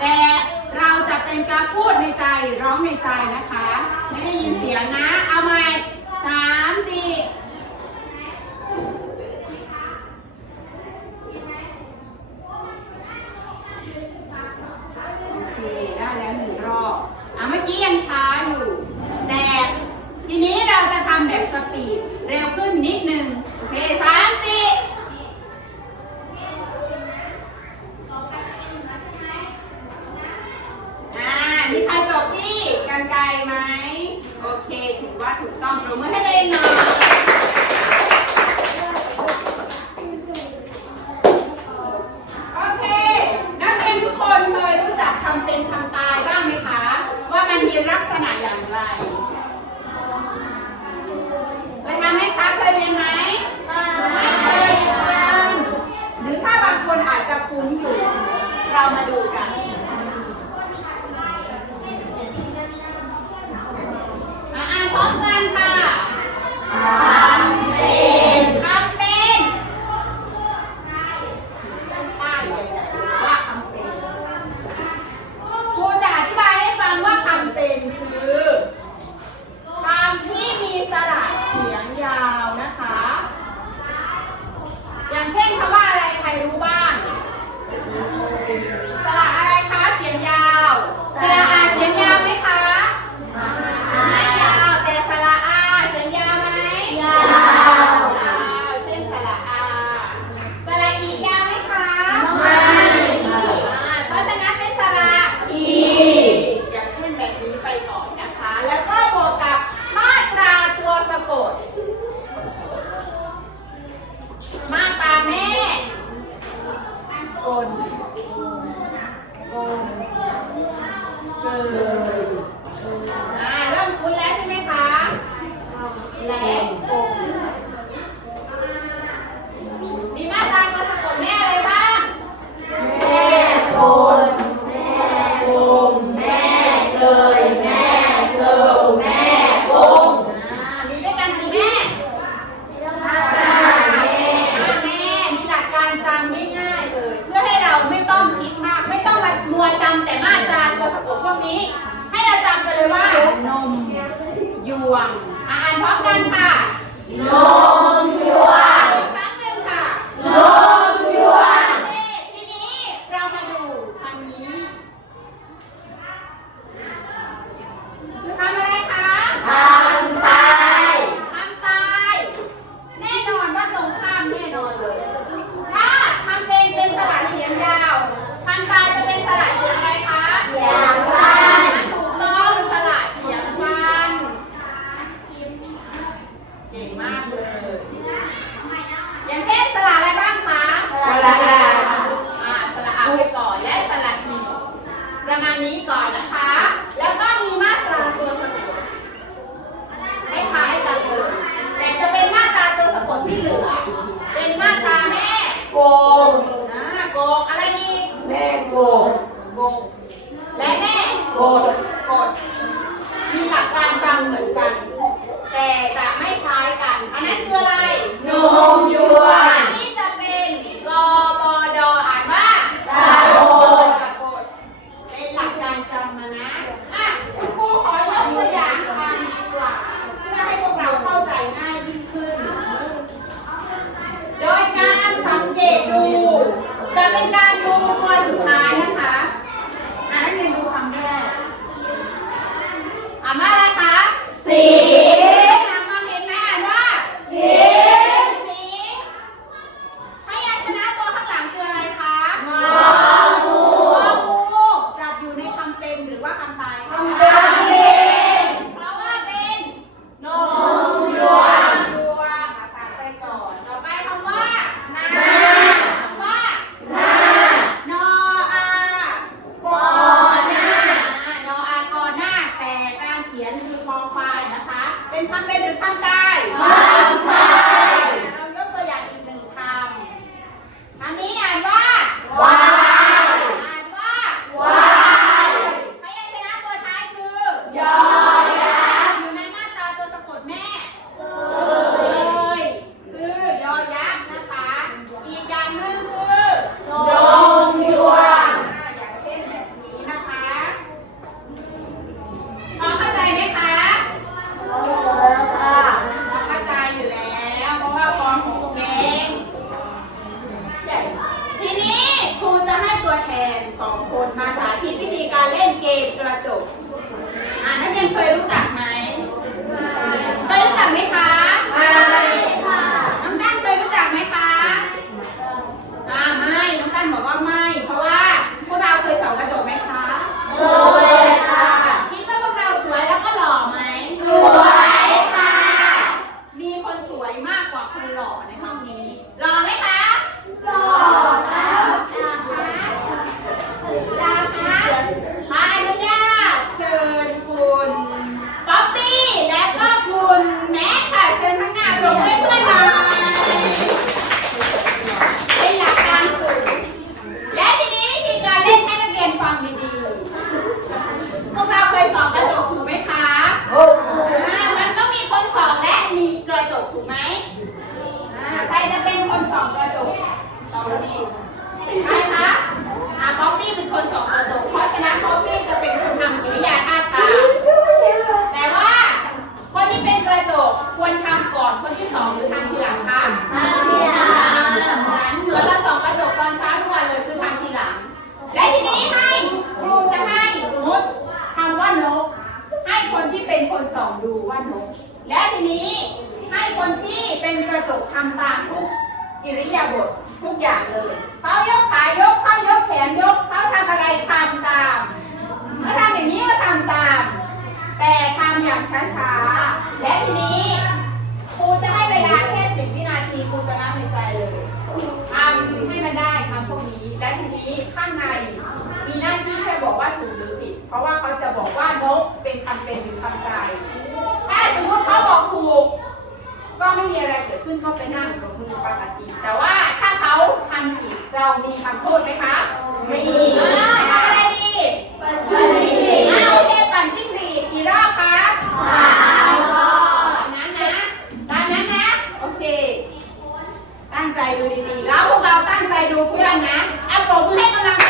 แต่เราจะเป็นการพูดในใจร้องในใจนะคะ ไม่ได้ยินเสียงนะ เอาใหม่สามสี่ วง อ่านพร้อมกันค่ะ no นี้ข้างในมีหน้าที่แค่บอกว่าถูกหรือผิด เพราะว่าเขาจะบอกว่านกเป็นคำเป็นหรือคำตายถ้าสมมติเขาบอกถูก ก็ไม่มีอะไรเกิดขึ้นเขาไปนั่งลงมือปกติ แต่ว่าถ้าเขาทำผิดเรามีคำโทษไหมคะมีอะไรดีปันจจุบันโอเคปั่นจิ้งหรีดกี่รอบคะสามรอบนั้นนะตอนนั้นนะ โอเค ตั้งใจดูดีๆ แล้วพวกเราตั้งใจดูเพื่อนนะ 老公，那个。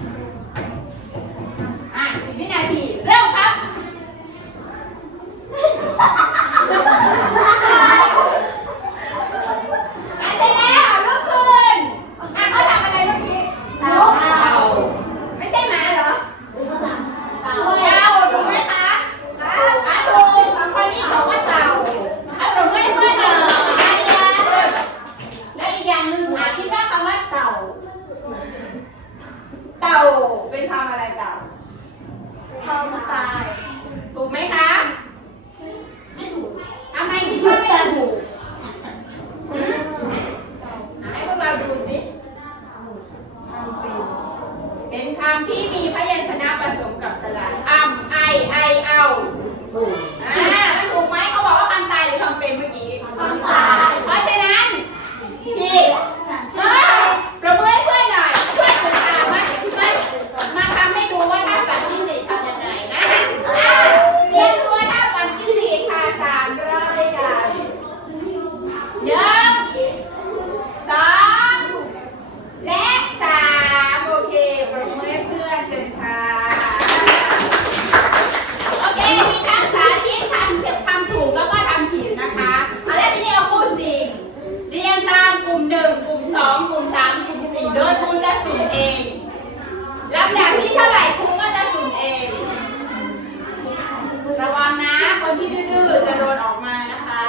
คำที่มีพยัญชนะผสมกับสระอ่ำไอไอเอาถูกอ่ามันถูกไหมเขาบอกว่าปัำตายหรือคำเป็นเมื่อกี้คำตาย จะสุ่มเองลำดับที่เท่าไหร่คุณก็จะสุ่มเอง ระวังนะคนที่ดื้อจะโดนออกมานะคะ